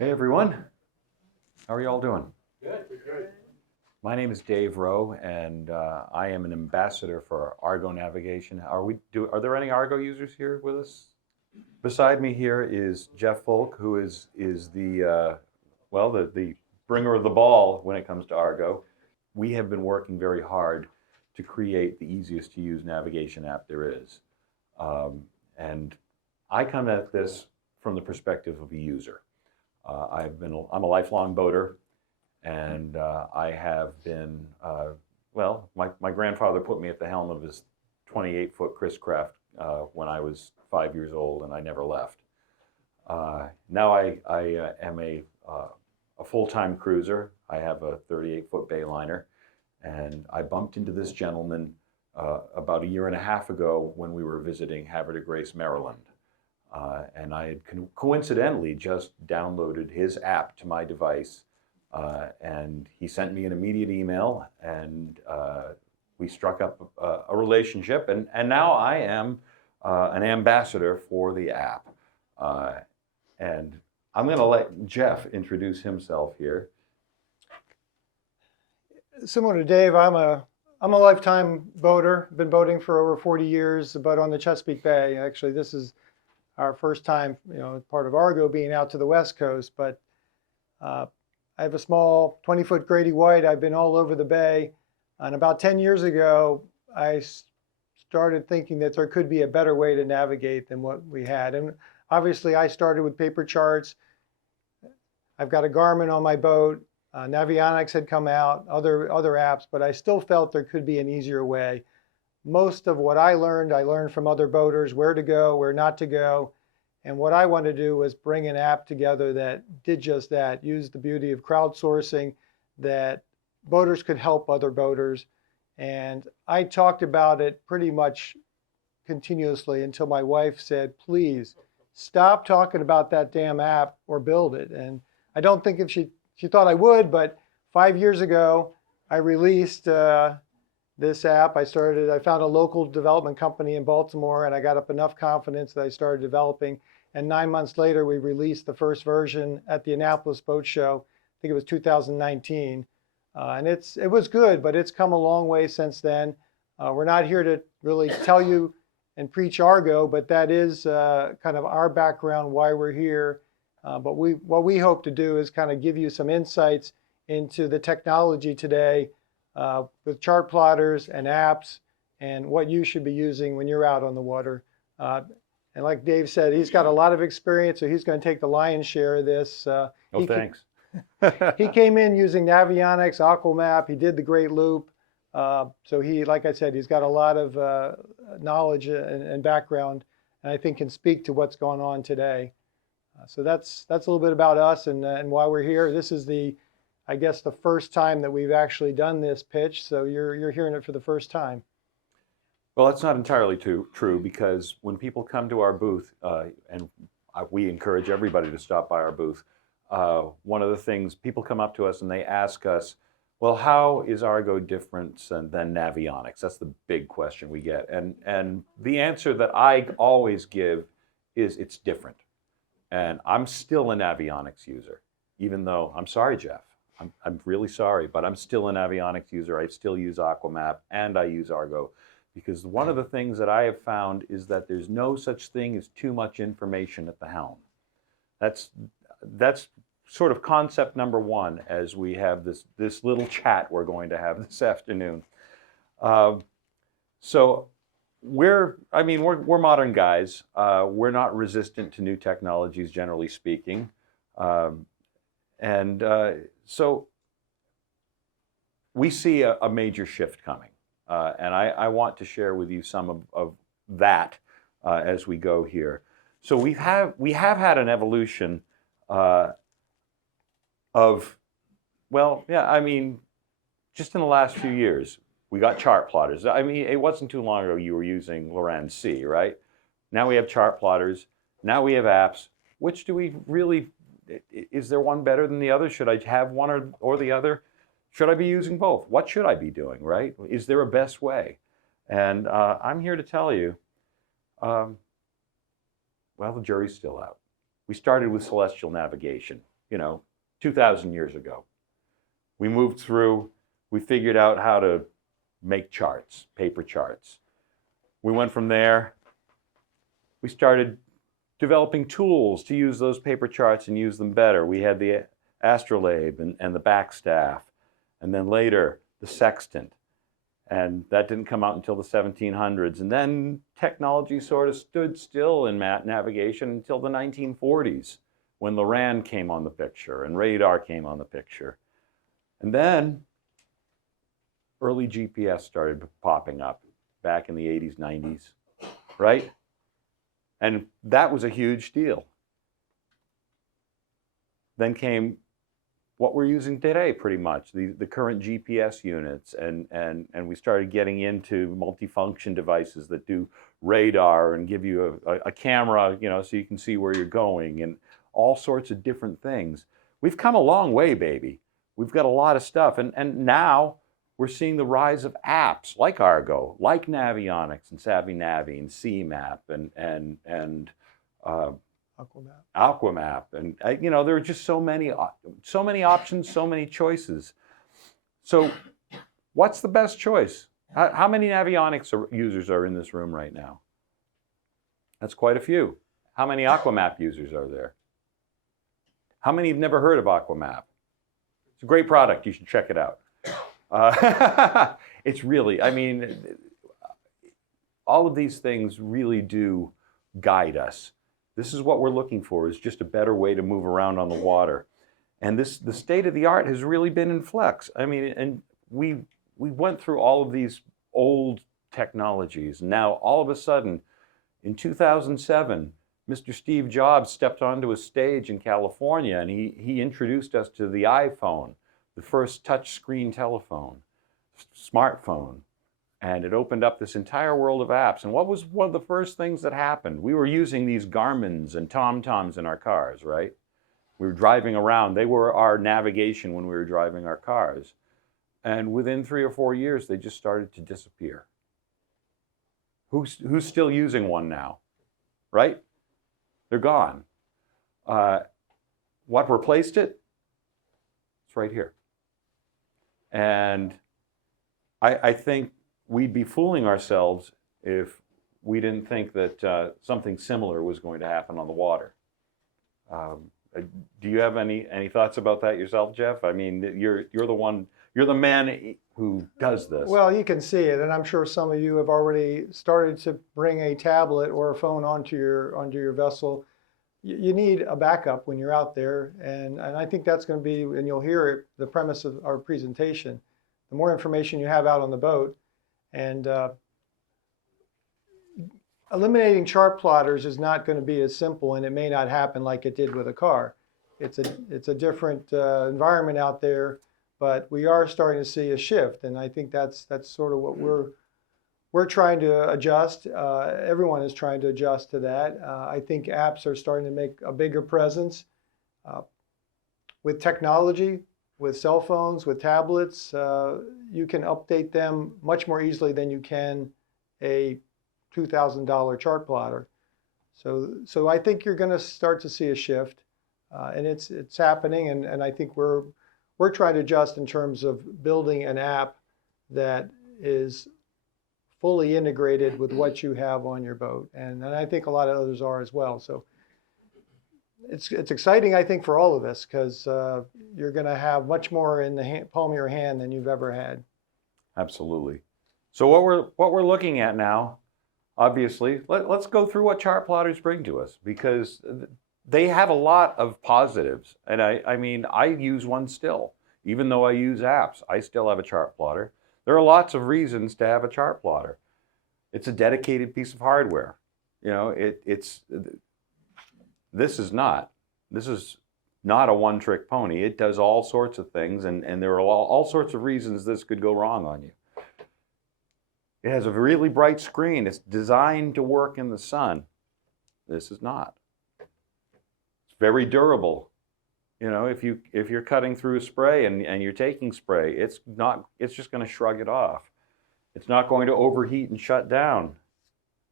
Hey everyone, how are you all doing? Good. Good. My name is Dave Rowe, and I am an ambassador for Argo navigation. Are there any Argo users here with us? Beside me here is Jeff Foulk, who is the bringer of the ball when it comes to Argo. We have been working very hard to create the easiest to use navigation app there is, and I come at this from the perspective of a user. I'm a lifelong boater, and I have been, my grandfather put me at the helm of his 28-foot Chris Craft when I was 5 years old, and I never left. Now I am a full-time cruiser. I have a 38-foot Bayliner, and I bumped into this gentleman about a year and a half ago when we were visiting Havre de Grace, Maryland. And I had coincidentally just downloaded his app to my device, and he sent me an immediate email, and we struck up a relationship, and now I am an ambassador for the app. And I'm going to let Jeff introduce himself here. Similar to Dave, I'm a lifetime boater. Been boating for over 40 years, but on the Chesapeake Bay. Actually, this is our first time, part of Argo being out to the West Coast. But I have a small 20-foot Grady White. I've been all over the bay. And about 10 years ago, I started thinking that there could be a better way to navigate than what we had. And obviously, I started with paper charts. I've got a Garmin on my boat. Navionics had come out, other apps, but I still felt there could be an easier way. Most of what I learned from other boaters, where to go, where not to go. And what I wanted to do was bring an app together that did just that, use the beauty of crowdsourcing, that boaters could help other boaters. And I talked about it pretty much continuously until my wife said, please stop talking about that damn app or build it. And I don't think if she thought I would, but 5 years ago, I released this app. I found a local development company in Baltimore, and I got up enough confidence that I started developing. And 9 months later, we released the first version at the Annapolis Boat Show. I think it was 2019. And it was good, but it's come a long way since then. We're not here to really tell you and preach Argo, but that is kind of our background, why we're here. But what we hope to do is kind of give you some insights into the technology today with Chartplotters and apps and what you should be using when you're out on the water. And like Dave said, he's got a lot of experience, so he's going to take the lion's share of this. Thanks. He came in using Navionics, Aquamap. He did the Great Loop. So like I said, he's got a lot of knowledge and background, and I think can speak to what's going on today. So that's a little bit about us and why we're here. This is I guess the first time that we've actually done this pitch, so you're hearing it for the first time. Well, that's not entirely true, because when people come to our booth, and we encourage everybody to stop by our booth, one of the things, people come up to us and they ask us, well, how is Argo different than Navionics? That's the big question we get. And the answer that I always give is it's different. And I'm still a Navionics user, even though, I'm sorry, Jeff, I'm really sorry, but I'm still a Navionics user. I still use Aquamap and I use Argo, because one of the things that I have found is that there's no such thing as too much information at the helm. That's sort of concept number one as we have this little chat we're going to have this afternoon. So we're modern guys. We're not resistant to new technologies, generally speaking. So we see a major shift coming. And I want to share with you some of that as we go here. So we have had an evolution just in the last few years. We got Chartplotters. I mean, it wasn't too long ago you were using Loran C, right? Now we have Chartplotters. Now we have apps. Which do we really, is there one better than the other? Should I have one or the other? Should I be using both? What should I be doing, right? Is there a best way? And I'm here to tell you, well, the jury's still out. We started with celestial navigation. 2,000 years ago. We moved through, we figured out how to make charts, paper charts. We went from there, we started developing tools to use those paper charts and use them better. We had the astrolabe and the backstaff, and then later the sextant. And that didn't come out until the 1700s. And then technology sort of stood still in navigation until the 1940s, when Loran came on the picture and radar came on the picture. And then early GPS started popping up back in the 80s, 90s, right? And that was a huge deal. Then came what we're using today, pretty much, the current GPS units, and we started getting into multifunction devices that do radar and give you a camera, so you can see where you're going, and all sorts of different things. We've come a long way, baby. We've got a lot of stuff, and now we're seeing the rise of apps like Argo, like Navionics and Savvy Navi and CMap and Aquamap, and there are just so many options, so many choices. So, what's the best choice? How many Navionics users are in this room right now? That's quite a few. How many Aquamap users are there? How many have never heard of Aquamap? It's a great product. You should check it out. It's really, all of these things really do guide us. This is what we're looking for, is just a better way to move around on the water. And the state of the art has really been in flux. And we went through all of these old technologies. Now, all of a sudden, in 2007, Mr. Steve Jobs stepped onto a stage in California, and he introduced us to the iPhone, the first touch-screen telephone, smartphone. And it opened up this entire world of apps. And what was one of the first things that happened? We were using these Garmins and TomToms in our cars, right? We were driving around. They were our navigation when we were driving our cars. And within 3 or 4 years, they just started to disappear. Who's still using one now, right? They're gone. What replaced it? It's right here. And I think we'd be fooling ourselves if we didn't think that something similar was going to happen on the water. Do you have any thoughts about that yourself, Jeff? You're the man who does this. Well, you can see it, and I'm sure some of you have already started to bring a tablet or a phone onto your vessel. You need a backup when you're out there, and I think that's going to be, and you'll hear it, the premise of our presentation. The more information you have out on the boat, and eliminating chart plotters is not going to be as simple, and it may not happen like it did with a car. It's a different environment out there, but we are starting to see a shift, and I think that's sort of what we're trying to adjust. Everyone is trying to adjust to that. I think apps are starting to make a bigger presence with technology. With cell phones, with tablets, you can update them much more easily than you can a $2,000 chart plotter. So I think you're going to start to see a shift, and it's happening. And I think we're trying to adjust in terms of building an app that is fully integrated with what you have on your boat, and I think a lot of others are as well. So. It's exciting, I think, for all of us, because you're going to have much more in the palm of your hand than you've ever had. Absolutely. So what we're looking at now, obviously, let's go through what chart plotters bring to us, because they have a lot of positives. And I use one still, even though I use apps. I still have a chart plotter. There are lots of reasons to have a chart plotter. It's a dedicated piece of hardware. This is not a one-trick pony. It does all sorts of things, and there are all sorts of reasons this could go wrong on you. It has a really bright screen. It's designed to work in the sun. This is not. It's very durable. If you're cutting through spray and you're taking spray, it's just going to shrug it off. It's not going to overheat and shut down.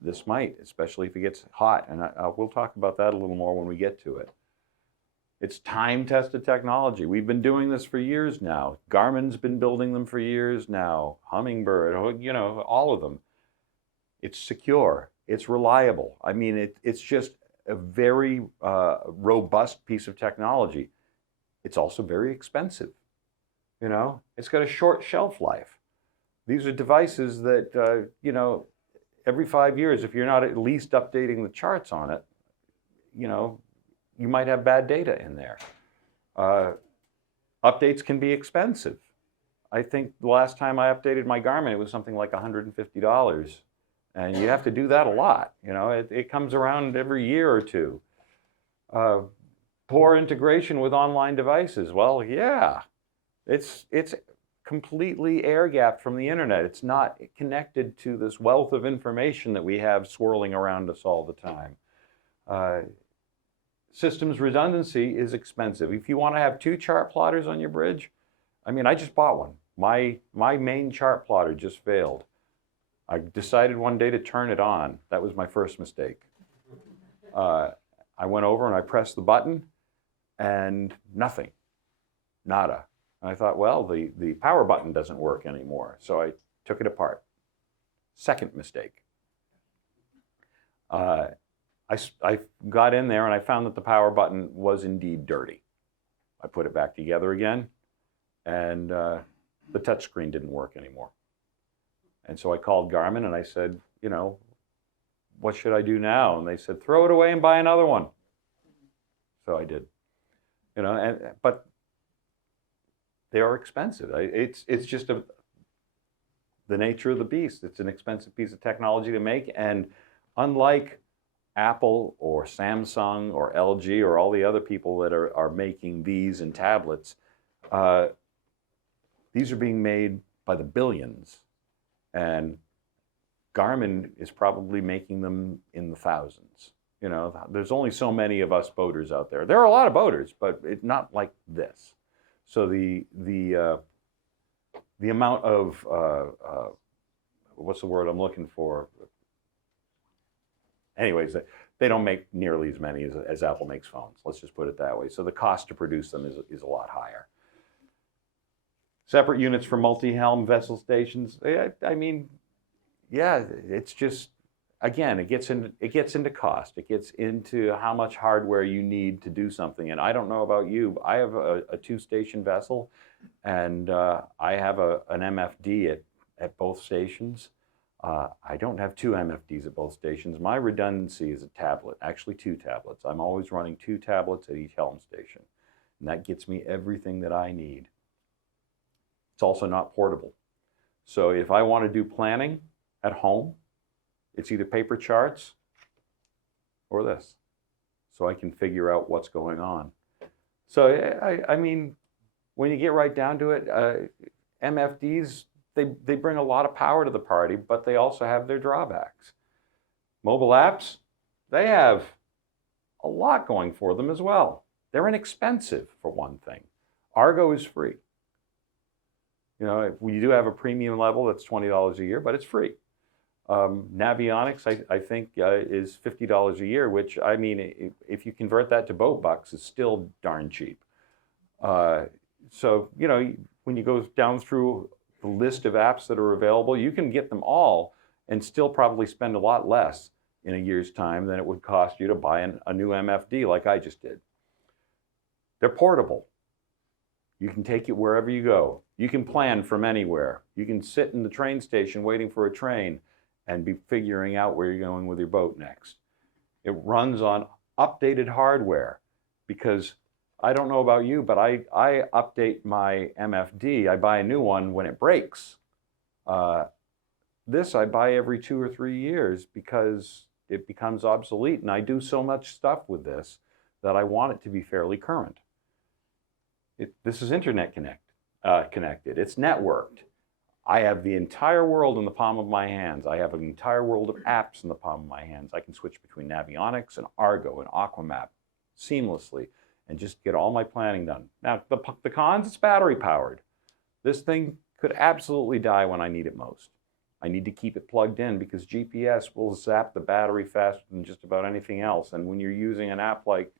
This might, especially if it gets hot, and we'll talk about that a little more when we get to it. It's time-tested technology. We've been doing this for years now. Garmin's been building them for years now. Humminbird, you know, all of them. It's secure. It's reliable. I mean, it's just a very robust piece of technology. It's also very expensive. You know, it's got a short shelf life. These are devices that, you know, every 5 years, if you're not at least updating the charts on it, you know, you might have bad data in there. Updates can be expensive. I think the last time I updated my Garmin, it was something like $150. And you have to do that a lot. You know, it comes around every year or two. Poor integration with online devices. Well, yeah, it's completely air-gapped from the internet. It's not connected to this wealth of information that we have swirling around us all the time. Systems redundancy is expensive. If you want to have 2 chart plotters on your bridge, I mean, I just bought one. My main chart plotter just failed. I decided one day to turn it on. That was my first mistake. I went over and I pressed the button and nothing, nada. And I thought, well, the power button doesn't work anymore. So I took it apart. Second mistake. I got in there and I found that the power button was indeed dirty. I put it back together again, and the touchscreen didn't work anymore. And so I called Garmin and I said, you know, what should I do now? And they said, throw it away and buy another one. So I did. You know, but they are expensive. It's just the nature of the beast. It's an expensive piece of technology to make, and unlike Apple or Samsung or LG or all the other people that are making these and tablets, these are being made by the billions, and Garmin is probably making them in the thousands. You know, there's only so many of us boaters out there. There are a lot of boaters, but it's not like this. So the amount of what's the word I'm looking for? Anyways, they don't make nearly as many as Apple makes phones. Let's just put it that way. So the cost to produce them is a lot higher. Separate units for multi-helm vessel stations. I mean, yeah, it's just, again, it gets into cost. It gets into how much hardware you need to do something. And I don't know about you, but I have a 2-station vessel, and I have an MFD at both stations. I don't have 2 MFDs at both stations. My redundancy is a tablet, actually 2 tablets. I'm always running 2 tablets at each helm station, and that gets me everything that I need. It's also not portable. So if I want to do planning at home, it's either paper charts or this, so I can figure out what's going on. So I mean, when you get right down to it, MFDs, they bring a lot of power to the party, but they also have their drawbacks. Mobile apps, they have a lot going for them as well. They're inexpensive, for one thing. Argo is free. You know, we do have a premium level that's $20 a year, but it's free. Navionics, I think, is $50 a year, which, I mean, if you convert that to boat bucks, is still darn cheap. So, you know, when you go down through the list of apps that are available, you can get them all and still probably spend a lot less in a year's time than it would cost you to buy a new MFD like I just did. They're portable. You can take it wherever you go. You can plan from anywhere. You can sit in the train station waiting for a train and be figuring out where you're going with your boat next. It runs on updated hardware, because I don't know about you, but I update my MFD. I buy a new one when it breaks. This I buy every 2 or 3 years because it becomes obsolete, and I do so much stuff with this that I want it to be fairly current. This is internet connected. It's networked. I have the entire world in the palm of my hands. I have an entire world of apps in the palm of my hands. I can switch between Navionics and Argo and Aquamap seamlessly and just get all my planning done. Now, the cons, it's battery powered. This thing could absolutely die when I need it most. I need to keep it plugged in because GPS will zap the battery faster than just about anything else. And when you're using an app like